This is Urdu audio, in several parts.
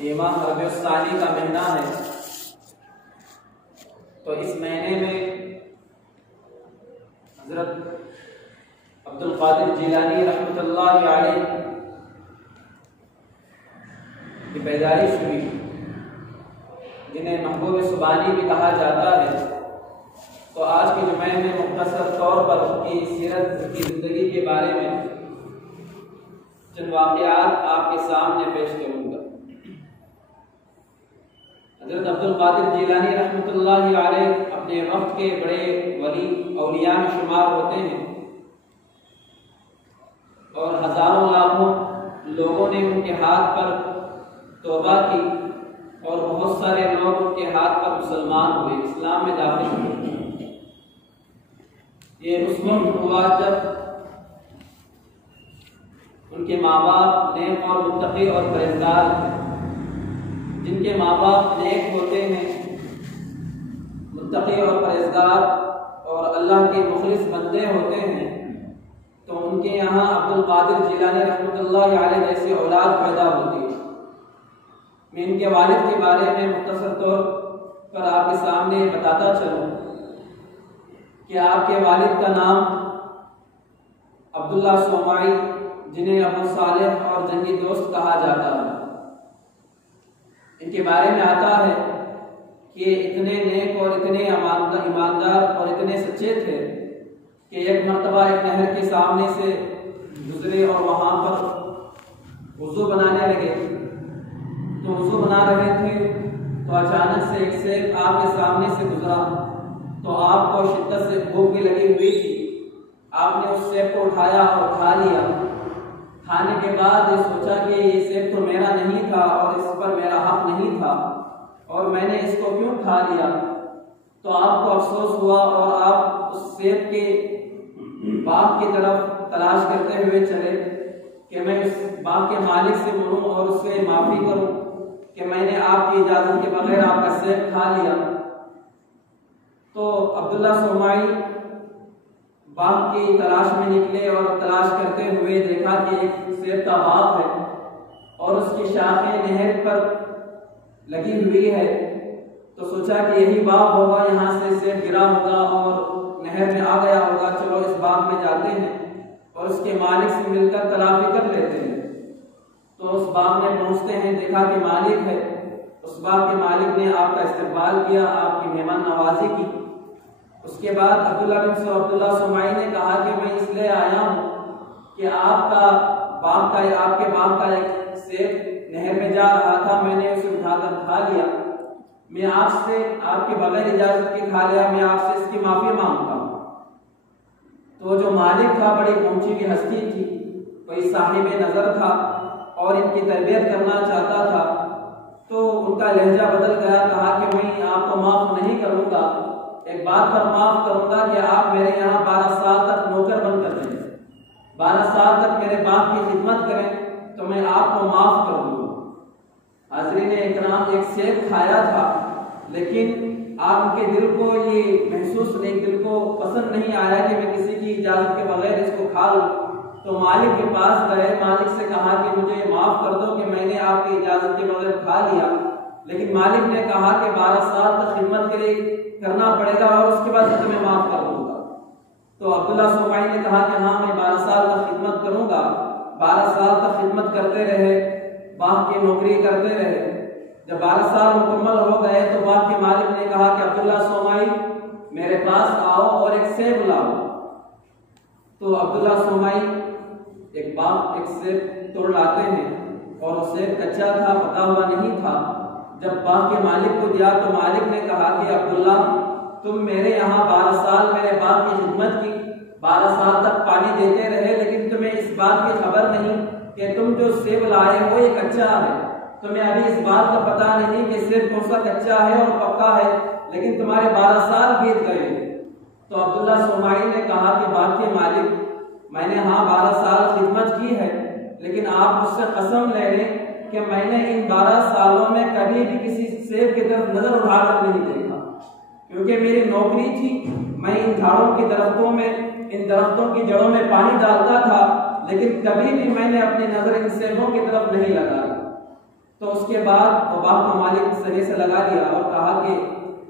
یہ ماہ ربیع الثانی کا مہینہ ہے، تو اس مہینے میں حضرت عبد القادر جیلانی رحمۃ اللہ علیہ کی پیدائش ہوئی، جنہیں محبوب سبحانی بھی کہا جاتا ہے۔ تو آج کے جمعے میں مختصر طور پر ان کی سیرت، ان کی زندگی کے بارے میں چند واقعات آپ کے سامنے پیش کروں گا۔ حضرت عبد القادر جیلانی رحمۃ اللہ علیہ اپنے وقت کے بڑے ولی اولیاء میں شمار ہوتے ہیں، اور ہزاروں لاکھوں لوگوں نے ان کے ہاتھ پر توبہ کی، اور بہت سارے لوگ ان کے ہاتھ پر مسلمان ہوئے، اسلام میں داخل ہوئے۔ یہ اس وقت ہوا جب ان کے ماں باپ نیک اور متقی اور پرہیزگار تھے۔ جن کے ماں باپ نیک ہوتے ہیں، متقی اور پرہیزگار اور اللہ کے مخلص بندے ہوتے ہیں، تو ان کے یہاں عبد القادر جیلانی رحمۃ اللہ علیہ جیسی اولاد پیدا ہوتی ہے۔ میں ان کے والد کے بارے میں مختصر طور پر آپ کے سامنے بتاتا چلوں کہ آپ کے والد کا نام عبداللہ سومائی، جنہیں ابو صالح اور جنگی دوست کہا جاتا ہے، ان کے بارے میں آتا ہے کہ اتنے نیک اور اتنے ایماندار اور اتنے سچے تھے کہ ایک مرتبہ ایک نہر کے سامنے سے گزرے اور وہاں پر وضو بنانے لگے۔ تو وضو بنا رہے تھے تو اچانک سے ایک سیب آپ کے سامنے سے گزرا، تو آپ کو شدت سے بھوک بھی لگی ہوئی تھی۔ آپ نے اس سیب کو اٹھایا اور کھا لیا۔ کھانے کے بعد یہ سوچا کہ یہ سیب تو میرا نہیں تھا اور اس پر میرا حق نہیں تھا، اور میں نے اس کو کیوں کھا لیا؟ تو آپ کو افسوس ہوا اور آپ اس سیب کے باغ کی طرف تلاش کرتے ہوئے چلے کہ میں اس باغ کے مالک سے ملوں اور اس سے معافی کروں کہ میں نے آپ کی اجازت کے بغیر آپ کا سیب کھا لیا۔ تو عبداللہ سومائی باغ کی تلاش میں نکلے اور تلاش کرتے ہوئے دیکھا کہ ایک سیب کا باغ ہے اور اس کی شاخیں نہر پر لگی ہوئی ہے۔ تو سوچا کہ یہی باغ ہوگا، یہاں سے سیب گرا ہوگا اور نہر میں آ گیا ہوگا، چلو اس باغ میں جاتے ہیں اور اس کے مالک سے مل کر تلافی کر لیتے ہیں۔ تو اس باغ میں پہنچتے ہیں، دیکھا کہ مالک ہے۔ اس باغ کے مالک نے آپ کا استقبال کیا، آپ کی مہمان نوازی کی۔ اس کے بعد عبداللہ سومائی نے کہا کہ میں اس لیے آیا ہوں کہ آپ کے باغ کا ایک سیب نہر میں جا رہا تھا، میں نے اسے اٹھا کر کھا لیا۔ میں آپ کے بغیر اجازت کے کھا لیا، میں آپ سے اس کی معافی مانگتا ہوں۔ تو جو مالک تھا بڑی اونچی کی ہستی تھی، کوئی صاحب نظر تھا اور ان کی تربیت کرنا چاہتا تھا، تو ان کا لہجہ بدل گیا، کہا کہ میں آپ کو معاف نہیں کروں گا، ایک بات پر معاف کروں گا کہ آپ میرے یہاں 12 سال تک نوکر بن کر رہیں، 12 سال تک میرے باپ کی خدمت کریں تو میں آپ کو معاف کر دوں گا۔ حاضرین اکرام، ایک سیب کھایا تھا، لیکن آپ کے دل کو یہ محسوس نہیں، دل کو پسند نہیں آیا کہ میں کسی کی اجازت کے بغیر اس کو کھا لوں۔ تو مالک کے پاس گئے، مالک سے کہا کہ مجھے معاف کر دو کہ میں نے آپ کی اجازت کے بغیر کھا لیا، لیکن مالک نے کہا کہ 12 سال تک خدمت کرنا پڑے گا اور اس کے بعد تمہیں معاف کر دوں گا۔ تو عبداللہ سومائی نے کہا کہ ہاں، میں 12 سال تک خدمت کروں گا۔ 12 سال تک خدمت کرتے رہے، باغ کی نوکری کرتے رہے۔ جب 12 سال مکمل ہو گئے تو باغ کے مالک نے کہا کہ عبداللہ سومائی میرے پاس آؤ اور ایک سیب لاؤ۔ تو عبداللہ سومائی ایک سیب توڑ لاتے ہیں، اور وہ سیب کچا تھا، پکا ہوا نہیں تھا۔ جب باغ کے مالک کو دیا تو مالک نے کہا کہ عبداللہ، تم میرے یہاں 12 سال میرے باغ کی خدمت کی، 12 سال تک پانی دیتے رہے، لیکن تمہیں اس بات کی خبر نہیں کہ تم جو سیب لائے ہو یہ کچا ہے۔ تمہیں ابھی اس بات کا پتہ نہیں کہ سیب کون سا کچا ہے اور پکا ہے، لیکن تمہارے 12 سال بیت گئے۔ تو عبداللہ سومائی نے کہا کہ باغ کے مالک، میں نے 12 سال خدمت کی ہے، لیکن آپ مجھ سے قسم لے لیں کہ میں نے ان 12 سالوں میں کبھی بھی کسی سیب کی طرف نظر اٹھا کر نہیں دیکھا، کیونکہ میری نوکری تھی، میں ان جھاڑوں کی درختوں میں، ان درختوں کی جڑوں میں پانی ڈالتا تھا، لیکن کبھی بھی میں نے اپنی نظر ان سیبوں کی طرف نہیں لگائی۔ تو اس کے بعد وہ باپ کا مالک سرے سے لگا لیا اور کہا کہ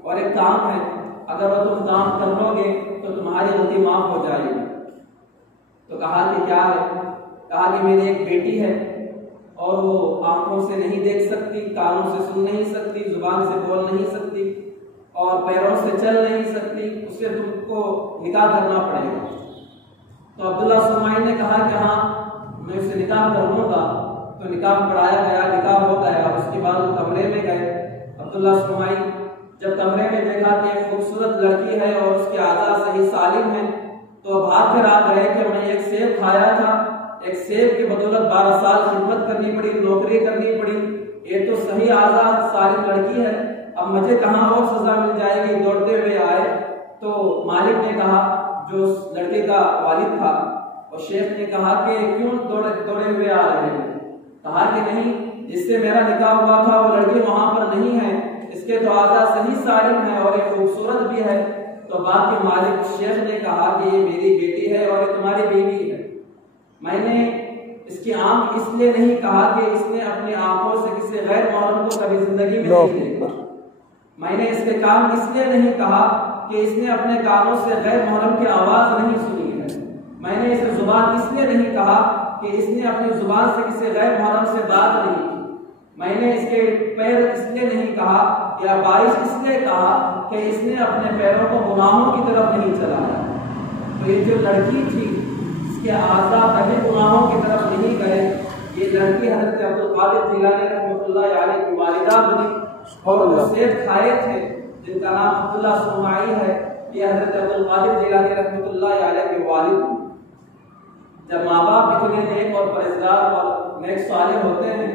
اور ایک کام ہے، اگر وہ تم کام کر لو گے تو تمہاری غلطی معاف ہو جائے گی۔ تو کہا کہ کیا ہے؟ کہا کہ میری ایک بیٹی ہے اور وہ آنکھوں سے نہیں دیکھ سکتی، کانوں سے سن نہیں سکتی، زبان سے بول نہیں سکتی اور پیروں سے چل نہیں سکتی، اس سے تم کو نکاح کرنا پڑے گا۔ تو عبداللہ سرمائی نے کہا کہ ہاں میں اسے نکاح کر لوں گا۔ تو نکاح پڑھایا گیا، نکاح ہو گیا۔ اس کے بعد وہ کمرے میں گئے۔ عبداللہ سرمائی جب کمرے میں دیکھا کہ ایک خوبصورت لڑکی ہے اور اس کے اعضاء صحیح سالم ہیں، تو بھاگ کر آ گئے کہ میں ایک سیب کھایا تھا، ایک سیب کی بدولت 12 سال خدمت کرنی پڑی، نوکری کرنی پڑی، یہ تو صحیح اعضاء سالم لڑکی ہے، اب مجھے کہاں اور سزا مل جائے گی؟ دوڑتے ہوئے آئے تو مالک نے کہا، جو اس لڑکے کا والد تھا، اور شیخ نے کہا کہ کیوں دوڑے ہوئے آ رہے ہیں؟ کہا کہ نہیں، جس سے میرا نکاح ہوا تھا وہ لڑکی وہاں پر نہیں ہے، اس کے تو اعضاء صحیح سالم ہے اور یہ خوبصورت بھی ہے۔ تو باپ کے مالک شیخ نے کہا کہ یہ میری بیٹی ہے اور یہ تمہاری بیوی ہے، میں نے اس کی آنکھ اس لیے نہیں کہا کہ اس نے اپنی آنکھوں سے کسی غیر محرم کو کبھی زندگی میں نہیں دیکھا، میں نے اس کے کان اس لیے نہیں کہا کہ اس نے اپنے کانوں سے غیر محرم کی آواز نہیں سنی ہے، میں نے اسے زبان اس لیے نہیں کہا کہ اس نے اپنی زبان سے کسی غیر محرم سے بات نہیں کی، میں نے اس کے پیر اس لیے نہیں کہا یا بارش اس لیے کہا کہ اس نے اپنے پیروں کو گناہوں کی طرف نہیں چلایا۔ تو یہ جو لڑکی تھی اس کے اعضاء کبھی گناہوں کی طرف نہیں گئے۔ یہ لڑکی حضرت عبدالقادر جیلانی رحمۃ اللہ علیہ کی والدہ بنی اور وہ سیب کھائے تھے جن کا نام عبداللہ سرمائی ہے، یہ حضرت عبدالقادر جیلانی رحمۃ اللہ علیہ کے والد ہیں۔ جب ماں باپ اتنے نیک اور پرہیزگار اور نیک صالح ہوتے ہیں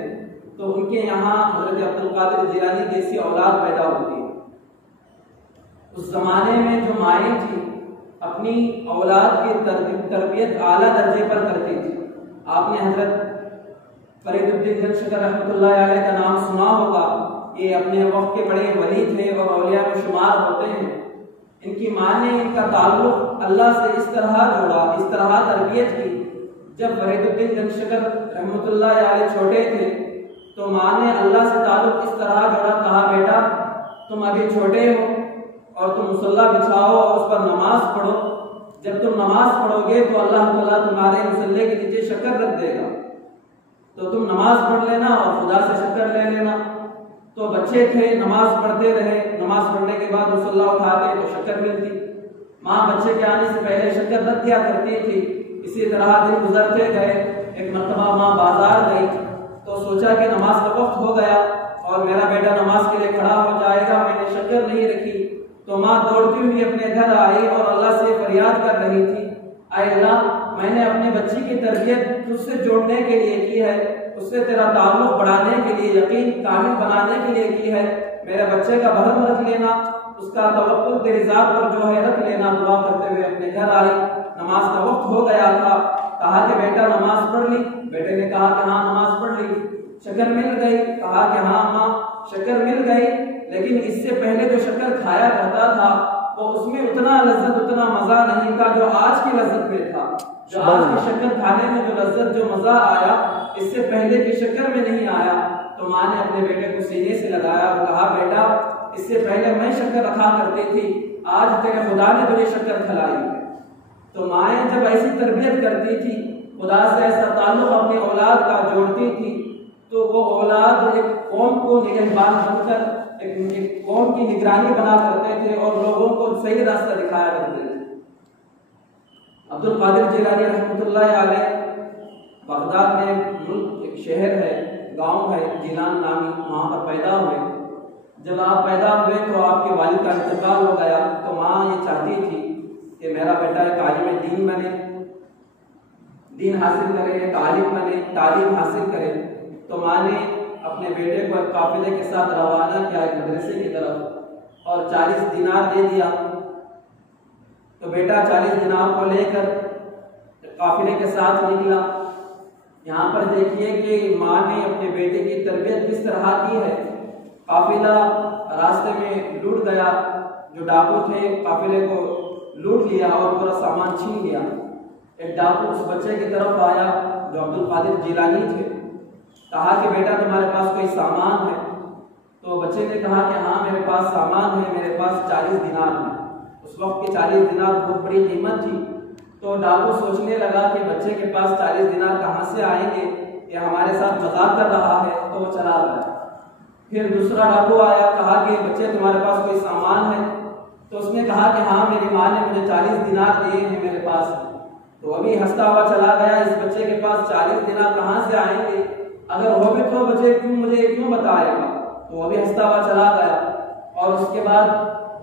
تو ان کے یہاں حضرت عبدالقادر جیلانی جیسی اولاد پیدا ہوتی ہے۔ اس زمانے میں جو مائیں تھیں اپنی اولاد کی تربیت اعلیٰ درجے پر کرتی تھی۔ آپ نے حضرت فرید الدین جنشکر رحمۃ اللہ علیہ کا نام سنا ہوگا، یہ اپنے وقت کے بڑے ولی تھے اور اولیاء میں شمار ہوتے ہیں۔ ان کی ماں نے ان کا تعلق اللہ سے اس طرح جوڑا، اس طرح تربیت کی۔ جب فرید الدین جنشکر رحمۃ اللہ علیہ چھوٹے تھے تو ماں نے اللہ سے تعلق اس طرح جوڑا، کہا بیٹا تم ابھی چھوٹے ہو اور تم مصلی بچھاؤ اور اس پر نماز پڑھو، جب تم نماز پڑھو گے تو اللہ تعالیٰ تمہارے مصلی کے نیچے شکر رکھ دے گا، تو تم نماز پڑھ لینا اور خدا سے شکر لے لینا۔ تو بچے تھے، نماز پڑھتے رہے، نماز پڑھنے کے بعد مصلی اٹھاتے تو شکر ملتی، ماں بچے کے آنے سے پہلے شکر رکھ دیا کرتی تھی۔ اسی طرح دن گزرتے گئے، ایک مرتبہ ماں بازار گئی تو سوچا کہ نماز کا وقت ہو گیا اور میرا بیٹا نماز کے لیے کھڑا ہو جائے گا، میں نے شکر نہیں رکھی، تو ماں دوڑتی ہوئی اپنے گھر آئی اور اللہ سے فریاد کر رہی تھی، اے اللہ میں نے اپنی بچی کی تربیت تجھ سے جوڑنے کے لیے کی ہے، اس سے تیرا تعلق بڑھانے کے لیے، یقین کامل بنانے کے لیے کی ہے، میرے بچے کا بھرم رکھ لینا، اس کا توقع تیری ذات پر جو ہے رکھ لینا۔ دعا کرتے ہوئے اپنے گھر آئی، نماز کا وقت ہو گیا تھا، کہا کہ بیٹا نماز پڑھ لی؟ بیٹے نے کہا کہ ہاں نماز پڑھ لی۔ شکر مل گئی؟ کہا کہ ہاں ماں شکر مل گئی، لیکن اس سے پہلے جو شکر کھایا کرتا تھا وہ اس میں اتنا لذت، اتنا مزہ نہیں تھا جو آج کی لذت میں تھا۔ جو آج کی شکر کھانے میں جو لذت، جو مزہ آیا، اس سے پہلے کی شکر میں نہیں آیا۔ تو ماں نے اپنے بیٹے کو سینے سے لگایا اور کہا بیٹا اس سے پہلے میں شکر رکھا کرتی تھی، آج تیرے خدا نے تجھے شکر کھلائی ہے۔ تو مائیں جب ایسی تربیت کرتی تھی، خدا سے ایسا تعلق اپنی اولاد کا جوڑتی تھی، تو وہ اولاد ایک قوم کو نگہبان بن کر ایک قوم کی نگرانی بنا کرتے تھے اور لوگوں کو صحیح راستہ دکھایا کرتے تھے۔ عبدالقادر جیلانی رحمۃ اللہ علیہ بغداد میں ایک شہر ہے، گاؤں ہے جیلان نامی، وہاں پر پیدا ہوئے۔ جب آپ پیدا ہوئے تو آپ کے والد کا انتقال ہو گیا، تو ماں یہ چاہتی تھی کہ میرا بیٹا ایک عالم دین بنے، دین حاصل کرے، تعلیم حاصل کرے۔ تو ماں نے اپنے بیٹے کو ایک قافلے کے ساتھ روانہ کیا ایک مدرسے کی طرف اور 40 دینار دے دیا۔ تو بیٹا 40 دینار کو لے کر قافلے کے ساتھ نکلا۔ یہاں پر دیکھیے کہ ماں نے اپنے بیٹے کی تربیت کس طرح کی ہے۔ قافلہ راستے میں لوٹ گیا، جو ڈاکو تھے قافلے کو لوٹ لیا اور پورا سامان چھین لیا۔ ایک ڈاکو اس بچے کی طرف آیا جو عبدالقادر جیلانی تھے، کہا کہ بیٹا تمہارے پاس کوئی سامان ہے؟ تو بچے نے کہا کہ ہاں میرے پاس سامان ہے، میرے پاس 40 دینار ہے۔ اس وقت کے 40 دینار بہت بڑی قیمت تھی، تو ڈاکو سوچنے لگا کہ بچے کے پاس 40 دینار کہاں سے آئیں گے، یہ ہمارے ساتھ مذاق کر رہا ہے، تو وہ چلا گیا۔ پھر دوسرا ڈاکو آیا، کہا کہ بچے تمہارے پاس کوئی سامان ہے؟ تو اس نے کہا کہ ہاں میری ماں نے مجھے 40 دینار دیے ہیں، میرے پاس ہے۔ تو ابھی ہنستا ہوا چلا گیا، اس بچے کے پاس 40 دینار کہاں سے آئیں گے، اگر وہ بھی تو بچے مجھے کیوں بتائے گا، تو وہ بھی ہنستا ہوا چلا گیا۔ اور اس کے بعد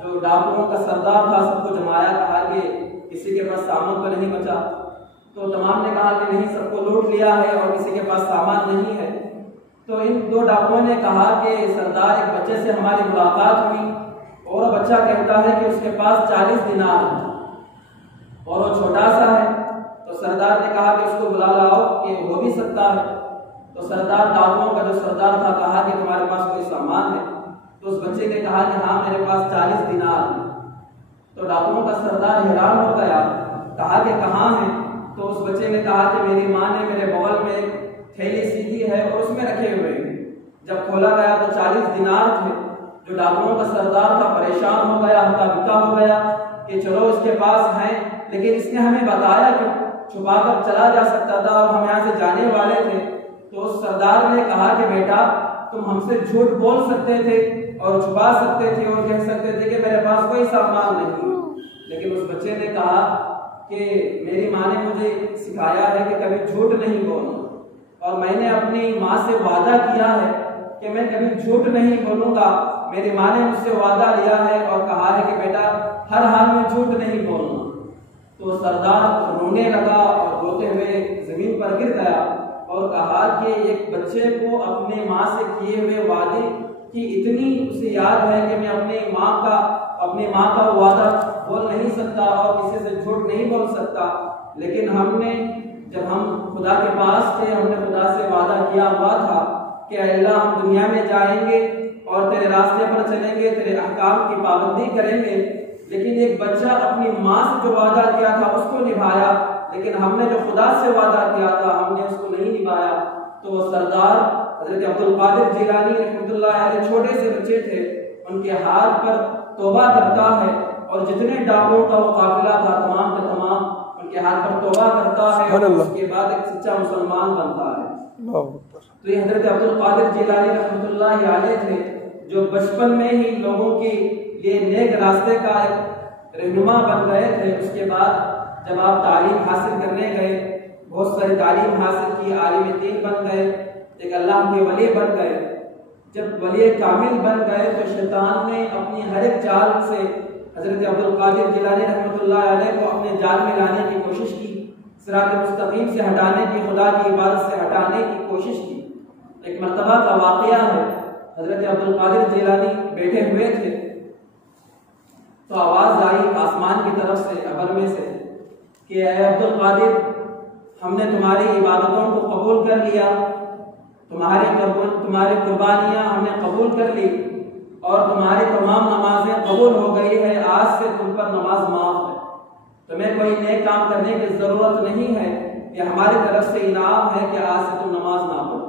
جو ڈاکوؤں کا سردار تھا سب کو جمایا، کہا کہ کسی کے پاس سامان تو نہیں بچا؟ تو تمام نے کہا کہ نہیں، سب کو لوٹ لیا ہے اور کسی کے پاس سامان نہیں ہے۔ تو ان دو ڈاکوؤں نے کہا کہ سردار ایک بچے سے ہماری ملاقات ہوئی اور وہ بچہ کہتا ہے کہ اس کے پاس 40 دینار ہے اور وہ چھوٹا سا ہے۔ تو سردار نے کہا کہ اس کو بلا لاؤ کہ ہو بھی سکتا ہے۔ تو سردار ڈاکوؤں کا جو سردار تھا کہا کہ تمہارے پاس کوئی سامان ہے؟ تو اس بچے نے کہا کہ ہاں میرے پاس 40 دینار ہے۔ تو ڈاکوؤں کا سردار حیران ہو گیا، کہا کہ کہاں ہے؟ تو اس بچے نے کہا کہ میری ماں نے میرے بغل میں تھیلی سیدھی ہے اور اس میں رکھے ہوئے ہیں۔ جب کھولا گیا تو 40 دینار تھے۔ جو ڈاکوؤں کا سردار تھا پریشان ہو گیا، ہکا بکا ہو گیا کہ چلو اس کے پاس ہیں، لیکن اس نے ہمیں بتایا کہ چھپا کر چلا جا سکتا تھا اور ہم یہاں سے جانے والے تھے۔ تو اس سردار نے کہا کہ بیٹا تم ہم سے جھوٹ بول سکتے تھے اور چھپا سکتے تھے اور کہہ سکتے تھے کہ میرے پاس کوئی سامان نہیں، لیکن اس بچے نے کہا کہ میری ماں نے مجھے سکھایا ہے کہ کبھی جھوٹ نہیں بولنا، اور میں نے اپنی ماں سے وعدہ کیا ہے کہ میں کبھی جھوٹ نہیں بولوں گا۔ میری ماں نے مجھ سے وعدہ لیا ہے اور کہا ہے کہ بیٹا ہر حال میں جھوٹ نہیں بولنا۔ تو سردار رونے لگا اور روتے ہوئے زمین پر گر گیا اور کہا کہ ایک بچے کو اپنے ماں سے کیے ہوئے وعدے کی اتنی اسے یاد ہے کہ میں اپنی ماں کا وعدہ بول نہیں سکتا اور کسی سے جھوٹ نہیں بول سکتا، لیکن جب ہم خدا کے پاس تھے ہم نے خدا سے وعدہ کیا ہوا تھا کہ اے اللہ ہم دنیا میں جائیں گے اور تیرے راستے پر چلیں گے، تیرے احکام کی پابندی کریں گے، لیکن ایک بچہ اپنی ماں سے جو وعدہ کیا تھا اس کو نبھایا، لیکن ہم نے جو خدا سے وعدہ کیا تھا ہم نے اس کو نہیں نبھایا۔ تو وہ سردار حضرت عبدالقادر جیلانی رحمۃ اللہ علیہ چھوٹے سے بچے تھے، ان کے ہاتھ پر توبہ کرتا ہے اور جتنے ڈاکوؤں کا وہ قافلہ تھا تمام کا تمام ان کے ہاتھ پر توبہ کرتا ہے اور اس کے بعد ایک سچا مسلمان بنتا ہے۔ تو یہ حضرت عبدالقادر جیلانی رحمۃ اللہ علیہ تھے جو بچپن میں ہی لوگوں کے لیے نیک راستے کا ایک رہنما بن گئے تھے۔ اس کے بعد جب آپ تعلیم حاصل کرنے گئے، بہت ساری تعلیم حاصل کی، عالم دین بن گئے، ایک اللہ کے ولی بن گئے۔ جب ولی کامل بن گئے تو شیطان نے اپنی ہر ایک چال سے حضرت عبدالقادر جیلانی رحمۃ اللہ علیہ کو اپنے جال میں لانے کی کوشش کی، صراط مستقیم سے ہٹانے کی، خدا کی عبادت سے ہٹانے کی کوشش کی۔ ایک مرتبہ کا واقعہ ہے، حضرت عبدالقادر جیلانی بیٹھے ہوئے تھے تو آواز آئی آسمان کی طرف سے، ابر میں سے، کہ اے عبدالقادر ہم نے تمہاری عبادتوں کو قبول کر لیا، تمہاری قربانیاں ہم نے قبول کر لی اور تمہاری تمام نمازیں قبول ہو گئی ہے، آج سے تم پر نماز معاف ہے، تمہیں کوئی نیک کام کرنے کی ضرورت نہیں ہے، یہ ہماری طرف سے انعام ہے کہ آج سے تم نماز نہ پڑھو۔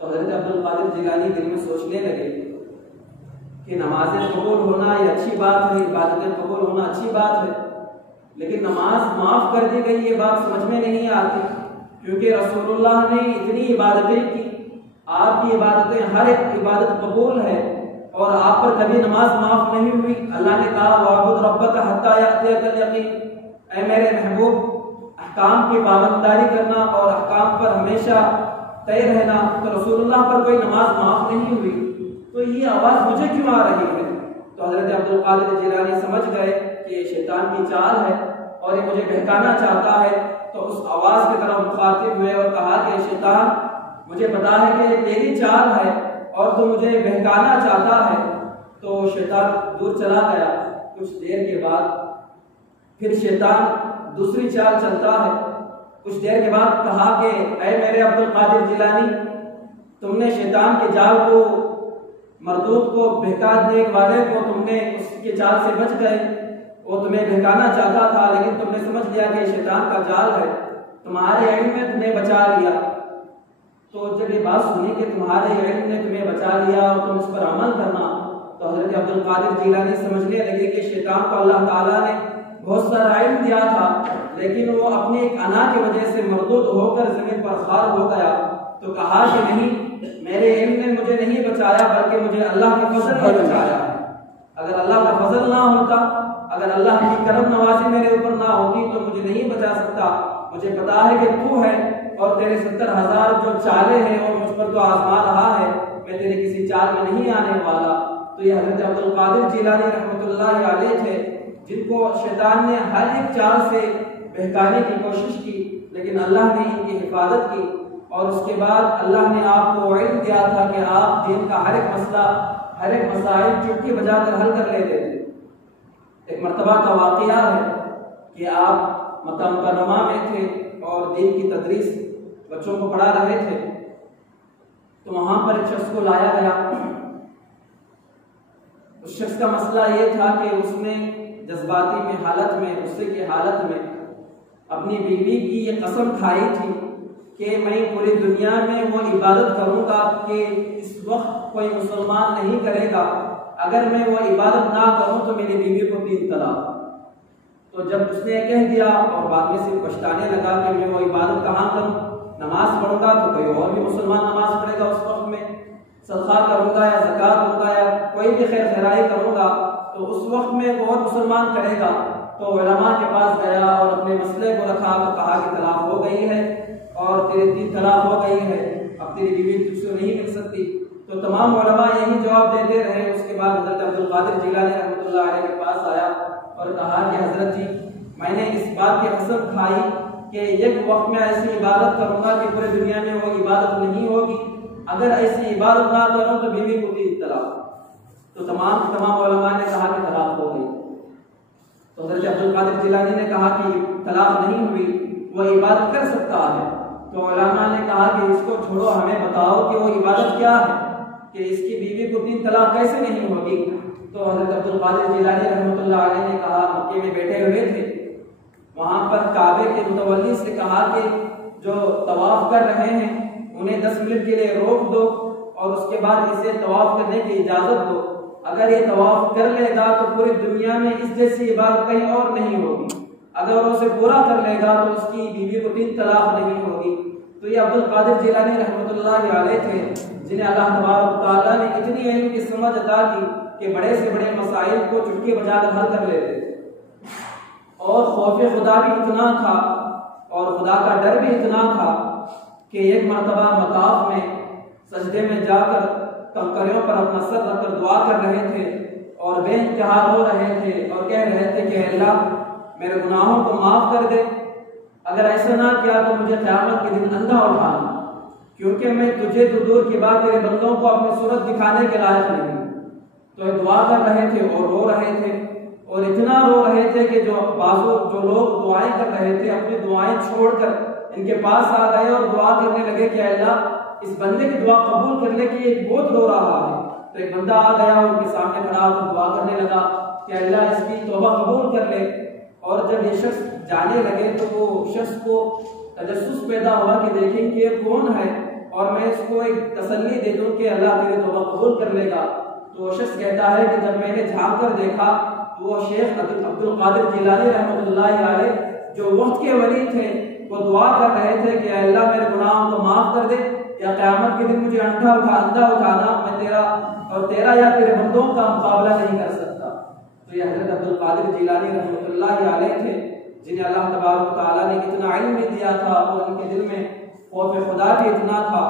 تو حضرت عبدالقادر جیلانی دل میں سوچنے لگے کہ نمازیں قبول ہونا یہ اچھی بات ہے، عبادتیں قبول ہونا اچھی بات ہے، لیکن نماز معاف کر دی گئی یہ بات سمجھ میں نہیں آتی، کیونکہ رسول اللہ نے اتنی عبادتیں کی، آپ کی عبادتیں ہر ایک عبادت قبول ہے اور آپ پر کبھی نماز معاف نہیں ہوئی۔ اللہ نے کہا وَاعْبُدْ رَبَّكَ حَتَّىٰ يَأْتِيَكَ الْيَقِينُ، اے میرے محبوب احکام کی پابنداری کرنا اور احکام پر ہمیشہ طے رہنا۔ تو رسول اللہ پر کوئی نماز معاف نہیں ہوئی، تو یہ آواز مجھے کیوں آ رہی ہے؟ تو حضرت عبدالقادر جیلانی سمجھ گئے کہ یہ شیطان کی چال ہے اور یہ مجھے بہکانا چاہتا ہے، تو اس آواز کی طرف مخاطب ہوئے اور کہا کہ شیطان مجھے پتا ہے کہ یہ تیری چال ہے اور تو مجھے بہکانا چاہتا ہے۔ تو شیطان دور چلا گیا۔ کچھ دیر کے بعد پھر شیطان دوسری چال چلتا ہے۔ کچھ دیر کے بعد کہا کہ اے میرے عبدالقادر جیلانی تم نے شیطان کے جال کو، مردود کو، بہکا دینے والے کو تم نے اس کے جال سے بچ گئے، وہ تمہیں بہکانا چاہتا تھا لیکن تم نے سمجھ لیا کہ شیطان کا جال ہے، تمہارے علم میں تمہیں بچا لیا۔ تو جب یہ بات سنی کہ تمہارے علم نے تمہیں بچا لیا اور تم اس پر عمل کرنا، تو حضرت عبد القادر جیلانی سمجھنے لگے کہ شیطان کو اللہ تعالیٰ نے بہت سارا علم دیا تھا، لیکن وہ اپنی ایک انا کی وجہ سے مردود ہو کر زمین پر خوار ہو گیا۔ تو کہا کہ نہیں، میرے علم نے مجھے نہیں بچایا بلکہ مجھے اللہ کے فضل نے بچایا ہے۔ اگر اللہ کا فضل نہ ہوتا، اگر اللہ کی کرم نوازی میرے اوپر نہ ہوتی تو مجھے نہیں بچا سکتا۔ مجھے پتا ہے کہ تو ہے اور تیرے 70,000 جو چالیں ہیں وہ مجھ پر تو آزما رہا ہے، میں تیرے کسی چال میں نہیں آنے والا۔ تو یہ حضرت عبد القادر جیلانی رحمۃ اللہ علیہ تھے، جن کو شیطان نے ہر ایک چال سے بہکانے کی کوشش کی، لیکن اللہ نے ان کی حفاظت کی، اور اس کے بعد اللہ نے آپ کو علم دیا تھا کہ آپ دین کا ہر ایک مسئلہ، ہر ایک مسائل چٹکی بجا کر حل کر لیتے تھے۔ ایک مرتبہ کا واقعہ ہے کہ آپ مکہ مکرمہ میں تھے اور دین کی تدریس بچوں کو پڑھا رہے تھے، تو وہاں پر ایک شخص کو لایا گیا۔ اس شخص کا مسئلہ یہ تھا کہ اس نے جذباتی میں حالت میں، غصے کی حالت میں اپنی بیوی کی یہ قسم کھائی تھی کہ میں پوری دنیا میں وہ عبادت کروں گا کہ اس وقت کوئی مسلمان نہیں کرے گا، اگر میں وہ عبادت نہ کروں تو میری بیوی کو 3 طلاق۔ تو جب اس نے کہہ دیا اور بعد میں سے پچھتانے لگا کہ میں وہ عبادت کہاں کروں، نماز پڑھوں گا تو کوئی اور بھی مسلمان نماز پڑھے گا اس وقت میں، صدقہ کروں گا یا زکوٰۃ دوں گا یا کوئی بھی خیر خیرائی کروں گا تو اس وقت میں اور مسلمان کرے گا۔ تو علماء کے پاس گیا اور اپنے مسئلے کو رکھا تو کہا کہ طلاق ہو گئی ہے اور تیرے 3 طلاق ہو گئی ہے، اب تیری بیوی تجھ سے نہیں مل سکتی۔ تو تمام علماء یہی جواب دیتے رہے۔ اس کے بعد حضرت عبد القادر جیلانی رحمۃ اللہ علیہ کے پاس آیا اور کہا کہ حضرت جی، میں نے اس بات کی قسم کھائی کہ ایک وقت میں ایسی عبادت کروں گا کہ پوری دنیا میں وہ عبادت نہیں ہوگی، اگر ایسی عبادت نہ کروں تو بیوی کو 3 طلاق۔ تو تمام علماء نے کہا کہ طلاق ہو گئی۔ تو حضرت عبد القادر جیلانی نے کہا کہ طلاق نہیں ہوئی، وہ عبادت کر سکتا ہے۔ تو علماء نے کہا کہ اس کو چھوڑو، ہمیں بتاؤ کہ وہ عبادت کیا ہے کہ اس کی بیوی کو 3 طلاق کیسے نہیں ہوگی۔ تو حضرت عبد القادر جیلانی رحمۃ اللہ علیہ نے کہا، مکے میں بیٹھے ہوئے تھے، وہاں پر کعبے کے متولی سے کہا کہ جو طواف کر رہے ہیں انہیں 10 منٹ کے لیے روک دو اور اس کے بعد اسے طواف کرنے کی اجازت دو، اگر یہ طواف کر لے گا تو پوری دنیا میں اس جیسی عبادت کہیں اور نہیں ہوگی، اگر وہ اسے پورا کر لے گا تو اس کی بیوی کو 3 طلاق نہیں ہوگی۔ تو یہ عبد القادر جیلانی رحمۃ اللہ علیہ تھے جنہیں اللہ تبارک تعالیٰ نے اتنی علم کی سمجھ عطا کی کہ بڑے سے بڑے مسائل کو چٹکی بجا کر حل کر لیتے تھے، اور خوف خدا بھی اتنا تھا اور خدا کا ڈر بھی اتنا تھا کہ ایک مرتبہ مطاف میں سجدے میں جا کر کنکریوں پر اپنا سر رکھ کر دعا کر رہے تھے اور بے انتہا رو رہے تھے اور کہہ رہے تھے کہ اللہ میرے گناہوں کو معاف کر دے، اگر ایسا نہ کیا تو مجھے قیامت کے دن اندھا اٹھانا، کیونکہ میں تجھے تو دور کے بعد تیرے بندوں کو اپنی صورت دکھانے کے لائق نہیں ہوں۔ تو یہ دعا کر رہے تھے اور رو رہے تھے، اور اتنا رو رہے تھے کہ جو لوگ دعائیں کر رہے تھے اپنی دعائیں چھوڑ کر ان کے پاس آ گئے اور دعا کرنے لگے کہ اللہ اس بندے کی دعا قبول کر لے کہ یہ بہت رو رہا ہے۔ تو ایک بندہ آ گیا ان کے سامنے کھڑا ہو کر دعا کرنے لگا کہ اللہ اس کی توبہ قبول کر لے، اور جب یہ شخص جانے لگے تو وہ شخص کو تجسس پیدا ہوا کہ دیکھیں کہ یہ کون ہے اور میں اس کو ایک تسلی دے دوں کہ اللہ تیری توبہ قبول کر لے گا۔ تو وہ شخص کہتا ہے کہ جب میں نے جھانک کر دیکھا تو وہ شیخ عبد القادر جیلانی رحمۃ اللہ علیہ جو وقت کے ولی تھے وہ دعا کر رہے تھے کہ اللہ میرے گناہوں کو معاف کر دے، یا قیامت کے دن مجھے اندھا اٹھانا، میں تیرا یا تیرے بندوں کا مقابلہ نہیں کر سکتا۔ تو یہ حضرت عبد القادر جیلانی رحمۃ اللہ علیہ تھے جنہیں اللہ تبارک تعالیٰ نے اتنا علم بھی دیا تھا اور ان کے دل میں خوف خدا بھی اتنا تھا۔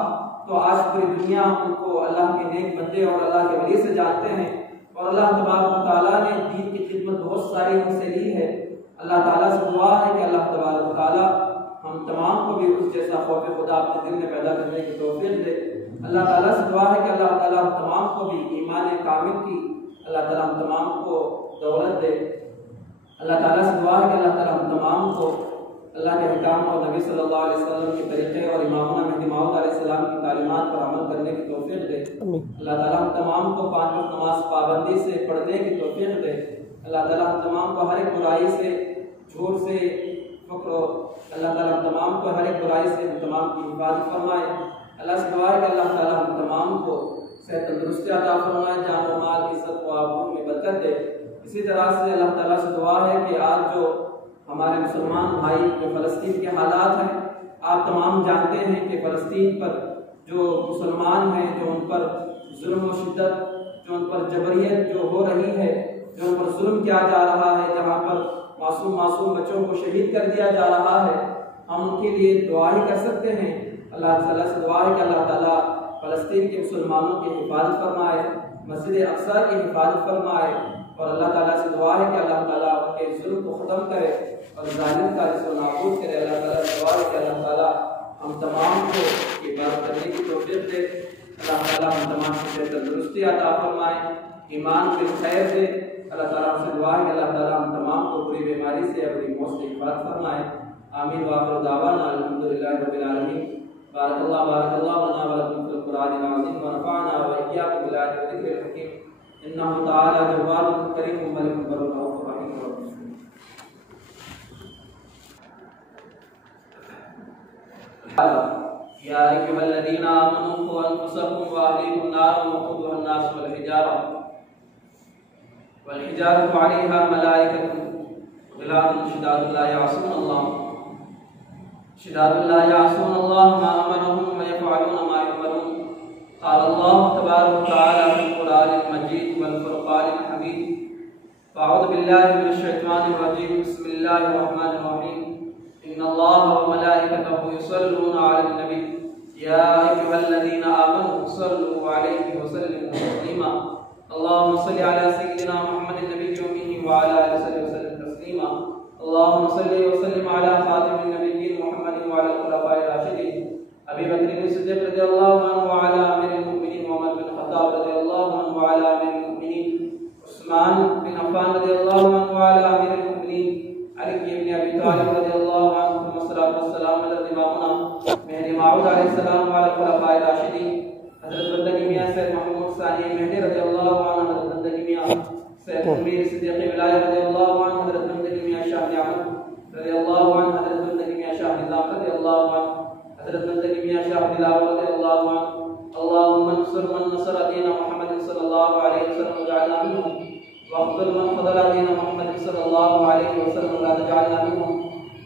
تو آج پوری دنیا ان کو اللہ کے نیک بندے اور اللہ کے ولی سے جانتے ہیں، اور اللہ تبارک تعالیٰ نے دین کی خدمت بہت ساری ان سے لی ہے۔ اللہ تعالیٰ سے دعا ہے کہ اللہ تبارک تعالیٰ ہم تمام کو بھی اس جیسا خوف خدا اپنے دل میں پیدا کرنے کی توفیق دے۔ اللہ تعالیٰ سے دعا ہے کہ اللہ تعالیٰ ہم تمام کو بھی ایمان کامل کی اللہ تعالیٰ ہم تمام کو دولت دے۔ اللہ تعالیٰ سے دعا ہے کہ اللہ تعالیٰ ہم تمام کو اللہ کے احکام اور نبی صلی اللہ علیہ وسلم کے طریقے اور امامنا مہدی موعود علیہ السلام کی تعلیمات پر عمل کرنے کی توفیق دے۔ اللہ تعالیٰ ہم تمام کو 5 وقت نماز پابندی سے پڑھنے کی توفیق دے۔ اللہ تعالیٰ ہم تمام کو ہر ایک برائی سے، جھوٹ سے، فقر، اللہ تعالیٰ ہم تمام کو ہر ایک برائی سے ہم تمام کی حفاظت فرمائے۔ اللہ سے دعا ہے کہ اللہ تعالیٰ ہم تمام کو صحت تندرستی عطا فرمائے، جان و مال عزت و آبرو میں برکت دے۔ اسی طرح سے اللہ تعالیٰ سے دعا ہے کہ آج جو ہمارے مسلمان بھائی جو فلسطین کے حالات ہیں، آپ تمام جانتے ہیں کہ فلسطین پر جو مسلمان ہیں، جو ان پر ظلم و شدت، جو ان پر جبریت جو ہو رہی ہے، جو ان پر ظلم کیا جا رہا ہے، جہاں پر معصوم بچوں کو شہید کر دیا جا رہا ہے، ہم ان کے لیے دعا ہی کر سکتے ہیں۔ اللہ تعالیٰ سے دعا ہے کہ اللہ تعالیٰ فلسطین کے مسلمانوں کی حفاظت فرمائے، مسجد اقصی کی حفاظت فرمائے، اور اللہ تعالیٰ سے دعا ہے کہ اللہ تعالیٰ کے ظلم کو ختم کرے اور ظالم کا جس کو نابود کرے۔ اللہ تعالیٰ سے دعا ہے کہ اللہ تعالیٰ ہم تمام کو عبادت کرنے کی توفیق دے، اللہ تعالیٰ ہم تمام کو تندرستی عطا فرمائے، ایمان بالخیر دے۔ اللہ تعالیٰ سے دعا ہے کہ اللہ تعالیٰ ہم تمام کو بری بیماری سے یا بری موت سے حفاظت فرمائے۔ آمین وآخر دعوانا الحمدللہ رب العالمین۔ بارک اللہ لنا ولکم فی القرآن العظیم ونفعنا وإیاکم بالآیات والذکر الحکیم انہ تعالی جواد کریم ملک بر رؤوف رحیم۔ یا ایھا الذین آمنوا قوا انفسکم واہلیکم نارا وقودها الناس والحجارة علیہا ملائکۃ غلاظ شداد لا یعصون اللہ ما امرهم ویفعلون ما یؤمرون۔ قال اللہ تبارک وتعالی فی القرآن المجید والفرقان الحمید۔ فاعوذ باللہ من الشیطان الرجیم، بسم اللہ الرحمن الرحیم۔ ان اللہ وملائکتہ یصلون علی النبی یا ایھا الذین آمنوا صلوا علیہ وسلموا تسلیما۔ اللهم صل على سيدنا محمد النبي الأمي وعلى آله وصحبه وسلم تسليما۔ اللهم صل وسلم على خاتم النبيين محمد وعلى الخلفاء الراشدين أبي بكر الصديق رضي الله عنه وعلى أمير المؤمنين عمر بن الخطاب رضي الله عنه وعلى أمير المؤمنين عثمان بن عفان رضي الله عنه وعلى أمير المؤمنين علي بن أبي طالب رضي الله عنه، ثم الصلاة والسلام على إمامنا مهدي موعود عليه السلام وعلى الخلفاء الراشدين حضرت بندگی میاں سید محمود ثانی مہدی رضی اللہ عنہ، حضرت بندگی میاں سید امیر صدیق ولایہ رضی اللہ عنہ، حضرت بندگی میاں شاہ نعمت رضی اللہ عنہ، حضرت بندگی میاں شاہ نظام رضی اللہ عنہ، حضرت بندگی میاں شاہ دلاور رضی اللہ عنہ۔ اللهم انصر من نصر دین محمد صلی اللہ علیہ وسلم وجعلنا منهم، واخذل من خذل دین محمد صلی اللہ علیہ وسلم ولا تجعلنا منهم۔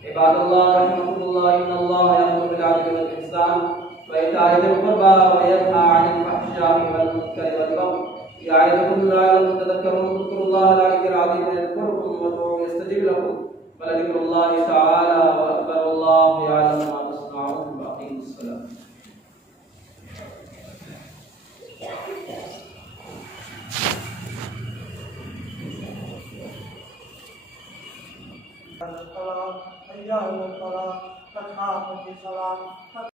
عباد اللہ رحمكم اللہ، ان اللہ یأمر بالعدل والإحسان وإيتاء ذي القربى وينهى عن الفحشاء والمنكر والبغي يعظكم لعلكم تذكرون۔ اذكروا الله العلي العظيم يذكركم وادعوه يستجب لكم ولذكر الله تعالى أكبر والله يعلم ما تصنعون وأقيموا الصلاة۔ حي على الصلاة، قد قامت الصلاة۔